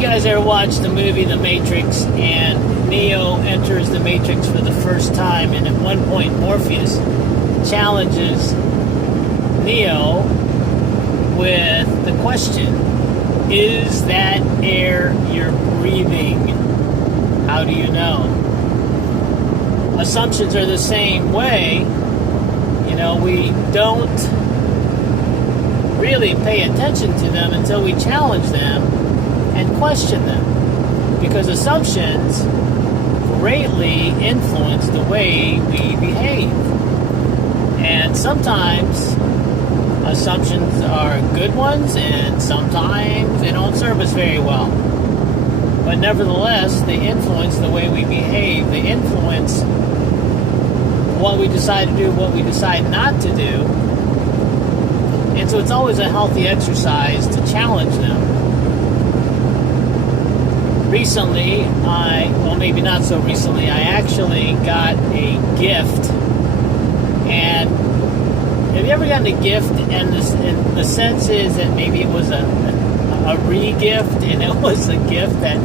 guys ever watched the movie The Matrix, and Neo enters the Matrix for the first time, and at one point Morpheus challenges Neo with the question, is that air you're breathing? How do you know? Assumptions are the same way. You know, we don't really pay attention to them until we challenge them and question them, because assumptions greatly influence the way we behave. And sometimes assumptions are good ones, and sometimes they don't serve us very well. But nevertheless, they influence the way we behave. They influence what we decide to do, what we decide not to do. And so it's always a healthy exercise to challenge them. Recently, maybe not so recently, I actually got a gift. And have you ever gotten a gift and the sense is that maybe it was a re-gift, and it was a gift that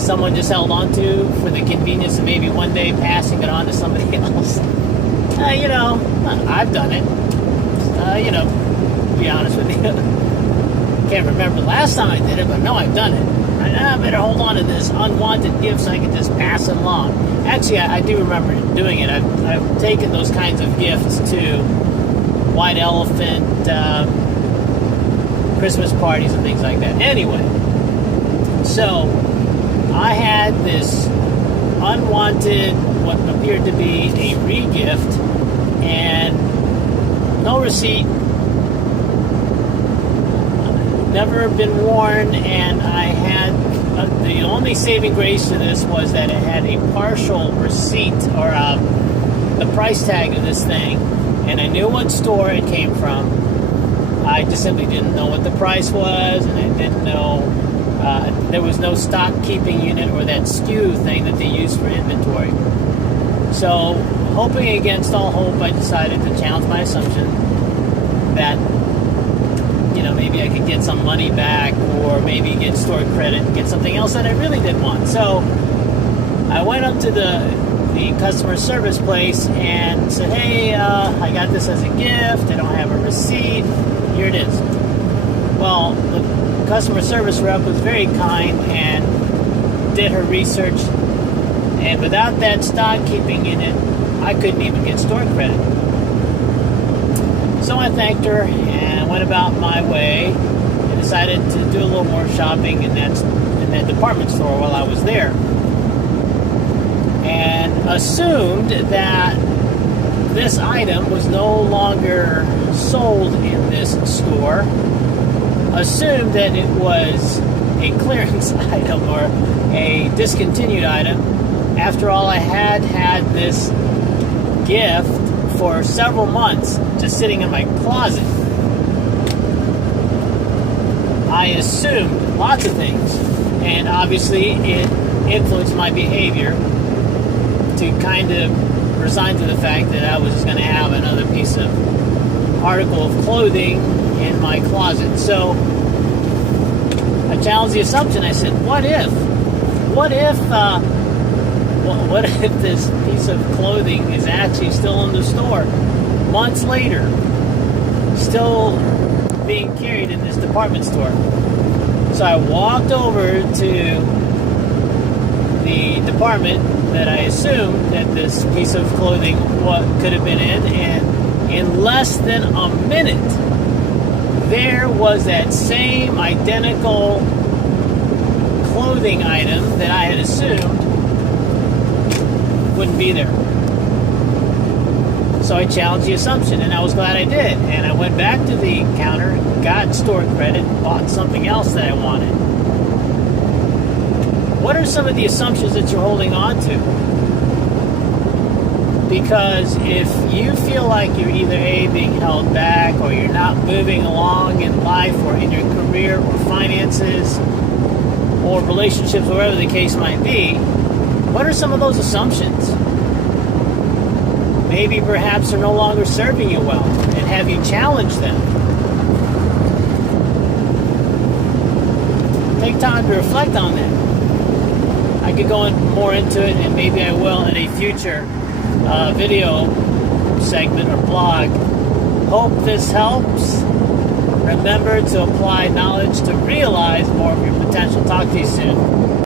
someone just held on to for the convenience of maybe one day passing it on to somebody else? I've done it. To be honest with you. Can't remember the last time I did it, but no, I've done it. I better hold on to this unwanted gift so I can just pass it along. Actually, I do remember doing it. I've taken those kinds of gifts to White Elephant, Christmas parties and things like that. Anyway, so I had this unwanted, what appeared to be a re-gift, and no receipt, never been worn, and I had the only saving grace to this was that it had a partial receipt, or the price tag of this thing, and I knew what store it came from. I just simply didn't know what the price was, and I didn't know there was no stock keeping unit or that SKU thing that they use for inventory. So, hoping against all hope, I decided to challenge my assumption that maybe I could get some money back, or maybe get store credit and get something else that I really did want. So I went up to the customer service place and said, hey, I got this as a gift. I don't have a receipt. Here it is. Well, the customer service rep was very kind and did her research. And without that stock keeping in it, I couldn't even get store credit. So I thanked her and went about my way and decided to do a little more shopping in that department store while I was there. And assumed that this item was no longer sold in this store. Assumed that it was a clearance item or a discontinued item. After all, I had this gift for several months just sitting in my closet. I assumed lots of things, and obviously it influenced my behavior to kind of resign to the fact that I was going to have another piece of article of clothing in my closet. So I challenged the assumption. I said, what if this piece of clothing is actually still in the store months later, still being carried in this department store? So I walked over to the department that I assumed that this piece of clothing could have been in, and in less than a minute, there was that same identical clothing item that I had assumed wouldn't be there. So I challenged the assumption, and I was glad I did. And I went back to the counter, got store credit, bought something else that I wanted. What are some of the assumptions that you're holding on to? Because if you feel like you're either being held back, or you're not moving along in life, or in your career, or finances, or relationships, whatever the case might be, what are some of those assumptions? Maybe perhaps they're no longer serving you well, and have you challenged them? Take time to reflect on that. I could go more into it, and maybe I will in a future video segment or blog. Hope this helps. Remember to apply knowledge to realize more of your potential. Talk to you soon.